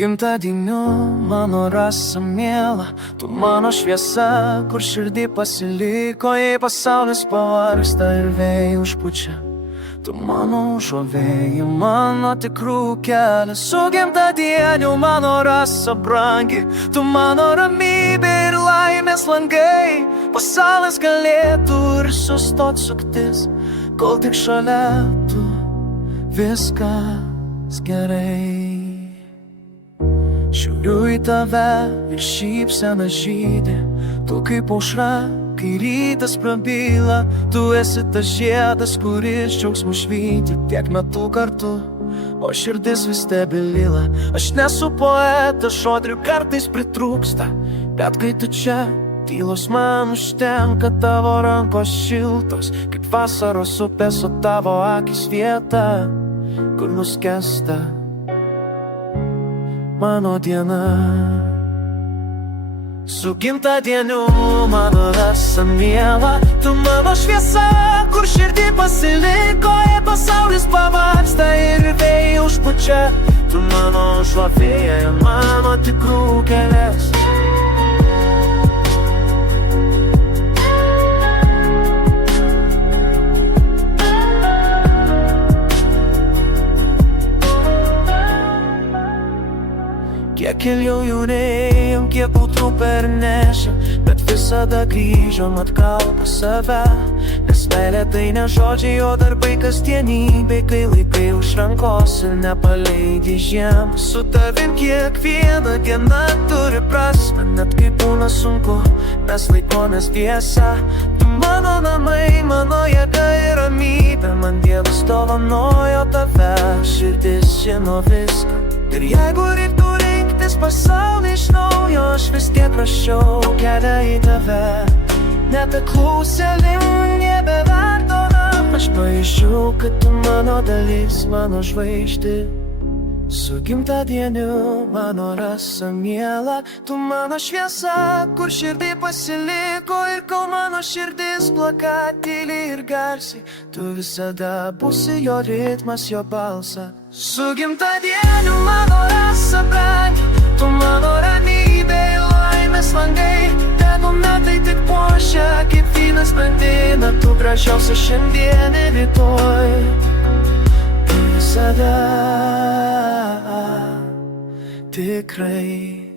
gimtadieniu mano rasa miela, tu mano šviesa, kur širdį pasiliko, jei pasaulis pavargsta ir vėjai užpučia. Tu mano užuovėjai, mano tikrų kelias, su gimtadieniu mano rasa brangi, tu mano ramybė ir laimės langai. Pasaulis galėtų ir sustot suktis, kol tik šalia tu, viskas gerai. Žiūriu į tave ir šypsena žydi, tu kaip aušra, kai rytas prabyla. Tu esi tas žiedas, kuris džiaugsmu švyti tiek metų kartu, o širdis vis tebelyla. Aš nesu poetas, žodžių kartais pritrūksta, bet kai tu čia, tylos man užtenka. Tavo rankos šiltos, kaip vasaros upės, o tavo akis vieta, kur nuskęsta mano diena. Su gimtadieniu mano rasa miela, tu mano šviesa, kur širdį pasiliko, jei pasaulis pavargsta ir vėjai užpučia. Tu mano užuovėja, mano tikrų kelias. Kiek ilgiau jau neėjom, kiek būtų pernešę, bet visada grįžom atgal pas save. Nes meilė tai ne žodžiai, o darbai kasdienybė, kai laikai už rankos ir nepaleidi žiemą. Su tavim kiekviena diena turi prasmę, net kai būna sunku, mes laikomės tiesą. Tu mano namai, mano jėga ir ramybė, man Dievas dovanojo tave, širdis žino viską. Ir jeigu reiktų rinktis pasaulį iš naujo, aš vis tiek raščiau kelią į tave. Nebeklausėlim, nebeverto. Aš pajaučiau, kad tu mano dalis, mano žvaigždė. Su gimtadieniu mano rasa miela, tu mano šviesa, kur širdį pasiliko. Ir kol mano širdis plaka tyliai ir garsiai, tu visada būsi jo ritmas, jo balsą. Su gimtadieniu mano rasa brangi, tu mano ramybė ir laimės langai. Tegu metai tik puošia, kaip vynas brandina, tu gražiausia šiandien ir rytoj. Visada tikrai.